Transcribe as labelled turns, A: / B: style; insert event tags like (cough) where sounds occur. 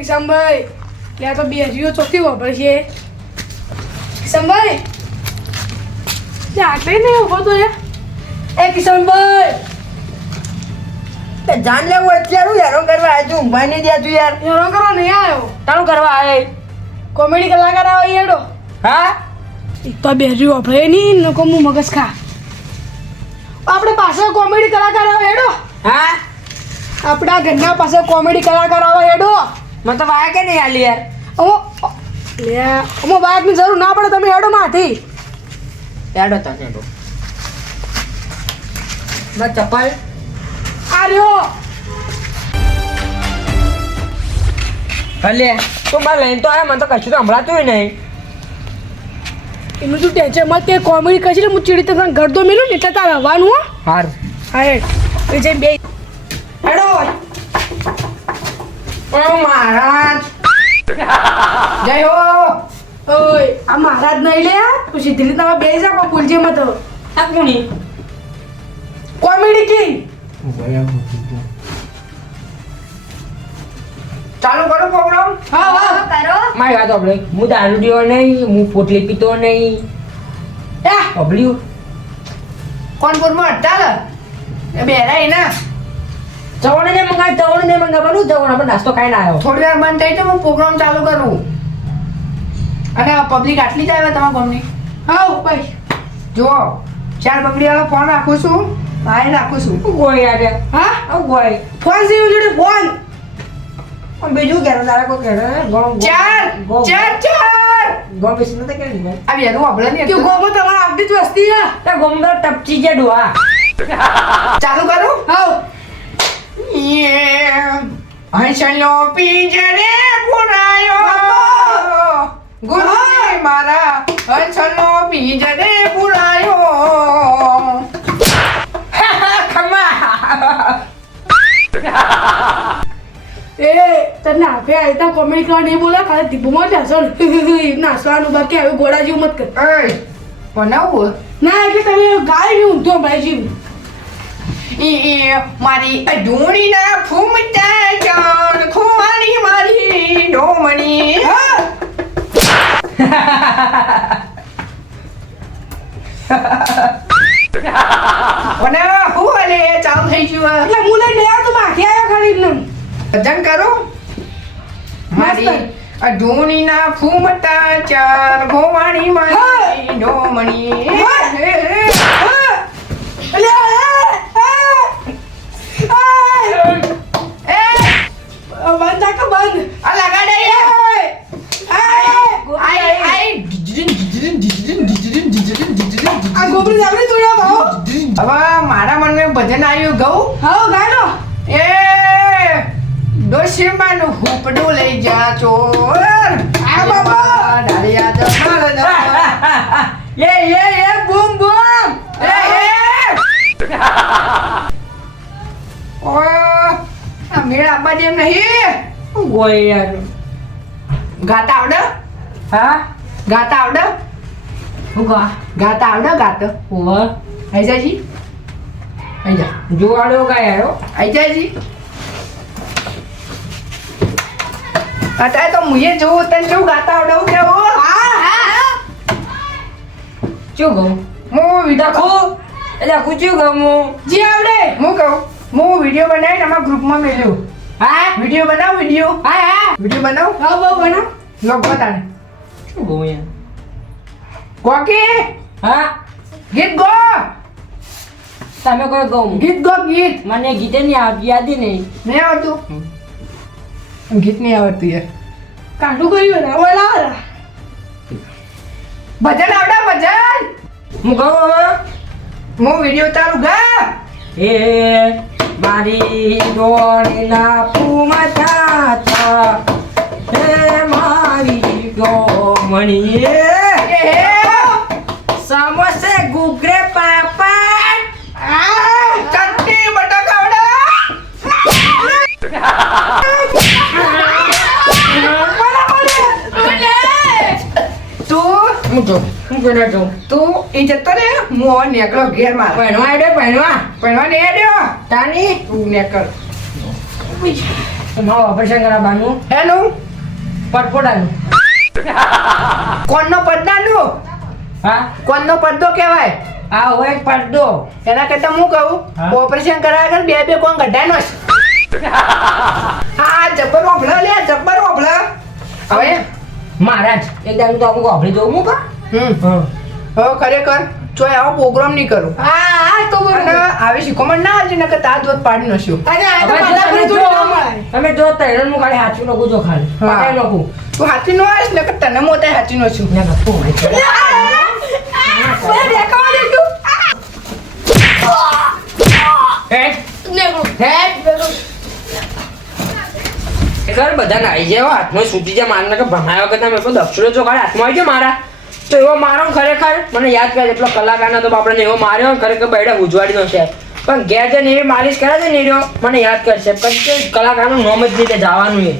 A: કિશનભાઈ ત્યાં તો બે હજીઓ ચોખ્ખી વાપરે છે. કિશનભાઈ આટલે નહીં ઊભો તો યાર એ કિશનભાઈ
B: તે જાન લેવું અત્યારે હેરો કરવા આવ્યો છું. ઊંઘવા નહીં દે યાર.
A: હેરાન કરવા નહીં આવ્યો?
B: તારું કરવા આવે
A: કોમેડી કલાકાર આવે હેડો.
B: હા?
A: એક તો બે હજી વાપરે નહીં નકો હું મગજ ખા. આપણે પાછળ કોમેડી કલાકાર આવે હેડો.
B: હા?
A: આપણા ઘરના પાસે કોમેડી કલાકાર આવે હેડો.
B: મને તો વાયા કે નહીં હાલી યાર.
A: અમો લે અમો બાઇકની જરૂર ના પડે તમે હેડો માથી
B: યાડો તો હેડો. બસ ચપ્પલ.
A: આ રહ્યો.
B: ભલે તું બાર લઈને તો આયા મને તો કશું તો સંભળાતું નહીં.
A: એનું તું ટેન્શન? મત તે કોમેડી કરશે ને હું ચીડી તને ઘર દો મેલું ને એટલે તારે આવવાનું હો.
B: હાર.
A: હા એ જઈને બે હેડો
B: ઓ મહારાજ. જય હો.
A: ઓય આ મહારાજ નહીં લે તું સીધી રીતના બે જા પણ ભૂલજે મત.
B: આ કોની?
A: કોમેડી કિંગ
B: ચાલુ કરો પ્રોગ્રામ
A: હા હા.
C: કરો.
B: મારી વાત આપણે હું દારૂ પીવો નહીં હું પોટલી પીતો નહીં.
A: એ!
B: પબલ્યુ
C: કોણ કોણ હડતાલ? એ બેરા એના
B: ચવણ ને મંગાવ ચવણ ને મંગાવવાનું ચવણ આપણે નાસ્તો ખાઈને આવ્યો.
C: થોડી વાર બંધ થઈ તો હું પ્રોગ્રામ ચાલુ કરું. અને પબ્લિક આટલી જ આવે તમારા ગમની?
A: હા ભાઈ
C: જો ચાર બગડી વાળો ફોન રાખું છું. ભાઈ રાખું છું.
B: ગોય યાર
A: હા?
B: ગોય
A: ફોન છે જોડે ફોન.
B: બીજું ઘેર તારા કોઈ ઘેર?
C: ચાર ચાર ચાર.
B: ગો બેસી નતા કે નહીં
C: આ બેનું આપણે ને
A: કે ગોમો તમારા આગળ જ વસ્તી છે.
B: તે ટપચી જે ડોહા. (laughs)
C: ચાલુ કરું.
A: હા.
C: હંસલો પિંજરે પુરાયો. ગુરુજી મારા હંસલો પિંજરે પુરાયો. (laughs)
A: એ તને આપે આવતા કોમેડી કરવા નહીં બોલા ખાલી દીપુમાં જશો ને. (laughs) નાસવાનું બાકી આવ્યું ઘોડા જેવું મત કર.
C: બનાવું
A: ના એટલે તમે ગાય નહીં ઊંધો ભાઈ જેવું
C: મારી અઢૂણીના ફૂમતા ચાર ખોવાની મારી ડોમણી. અને હું અલે ચાલુ થઈ ગયું
A: એટલે હું લઈને આવ્યો તો આવ્યો
C: ભજન કરો. મારી અઢૂણીના ફૂમતા ચાર ગોવાણી મારી ડોમણી.
A: બંધ થાક બંધ?
C: આ લગાડે આઈ આઈ
A: આ ગોબરી જાવડી તોડ્યા ભાવ.
C: હવે મારા મનને ભજન આવ્યું ગૌ?
A: હા ગાયનો
C: એ! ડોશીમાનું હુપડું લઈ જા ચોર.
A: આ બાબા.
C: ડાળિયા જમાલ. (laughs)
B: એ એ એ બૂમ.
C: મેળ આપવા દે નહીં.
B: શું ગોય યાર
C: ગાતા આવડે?
B: હા?
C: ગાતા આવડે?
B: હું ગા.
C: ગાતા આવડે ગાતો?
B: ઓવર
C: આઈજાજી આઈજા
B: જોવાડો ગાય યારો
C: આઈ અત્યારે તો મુએ જોઉં તને શું ગાતા આવડે? હું કેવું?
B: શું કહું?
C: હું વીડિયો
B: લખું એટલે શું કહું હું?
A: જી આવડે.
C: હું કહું? હું વીડિયો બનાવીને અમારા ગ્રુપમાં મેલ્યો.
B: હા?
C: વીડિયો બનાવ વીડિયો.
B: હા હા.
C: વીડિયો બનાવ.
A: હા બહુ બનાવ.
C: લોક બતાને
B: શું બહુ
C: કોકી?
B: હા?
C: ગીત ગો.
B: તમે કોઈ ગો
C: ગીત ગો ગીત.
B: મને ગીતે નહીં આવતી યાદ નહીં.
C: નહીં આવડતું? ગીત નહીં આવડતું યાર.
A: કાઢું કર્યું ને ઓલા
C: ભજન આવડે ભજન.
B: હું કહું હવે
C: હું વીડિયો તારું ગા
B: હે. મારી ડોળીના પૂમતા હે મારી ડોમણી
C: એ હે
B: સમોસે ગુગરે પાપા
C: આ ચટણી બટાકા આવડે તું
B: હું હું કરે તો
C: એ જતો ને હું નીકળો ઘેર માર
B: ભણવા એડે ભણવા.
C: ભણવા ને એ
B: તાની
C: તું નેકળ.
B: તમારો ઓપરેશન કરાવવાનું.
C: એનું
B: પરપોડાનું.
C: કોણનો પડદાનું
B: હા?
C: કોણનો પડદો કહેવાય?
B: આ હોય પડદો
C: એના કરતા હું કહું ઓપરેશન કરાયા કર બે બે કોણ ગઢાનો હા જબ્બર ઓફલા લે જબ્બર ઓફલા હવે?
B: મહારાજ એક દાડું તો અમુક ઓફરી જવું મૂકા
C: હમ. હવે ખરેખર ચોય આવો પ્રોગ્રામ નહીં કરું.
A: હા હા તો બરોબર
C: આવી શીખવણ ના આજે નકર તા દોત પાડી નશું
A: અરે આ તો
B: હવે જો
A: પાછા
B: તમે
A: આપણે
B: જો
A: જોડે ના મળે.
B: તમે જો તૈરણ હું ખાલી હાચું નાખું જો ખાલી.
C: હા.
B: પટાઈ
C: તું હાચી નો આવીશ નકર તને મોતા હાચી નો છું.
B: ના ફોન
A: મને દેખાવા દે તું.
B: હેડ.
C: હેડ.
B: ઘર બધા નાઈ જાય હાથમાં છૂટી જાય મારે કે ભમાયા વગર તમે તો દક્ષિણો જો ખાલી હાથમાં આવી જાય મારા. તો એવો મારો ખરેખર, મને યાદ કરે એટલો કલાકારનો તો આપણે એવો માર્યો, ખરેખર બેડા ઉજવાડી છે. પણ ઘેર જઈને એવી માલિશ કરે છે ને મને યાદ કરશે કલાકારનું નોમ જ નહીં જવાનું એ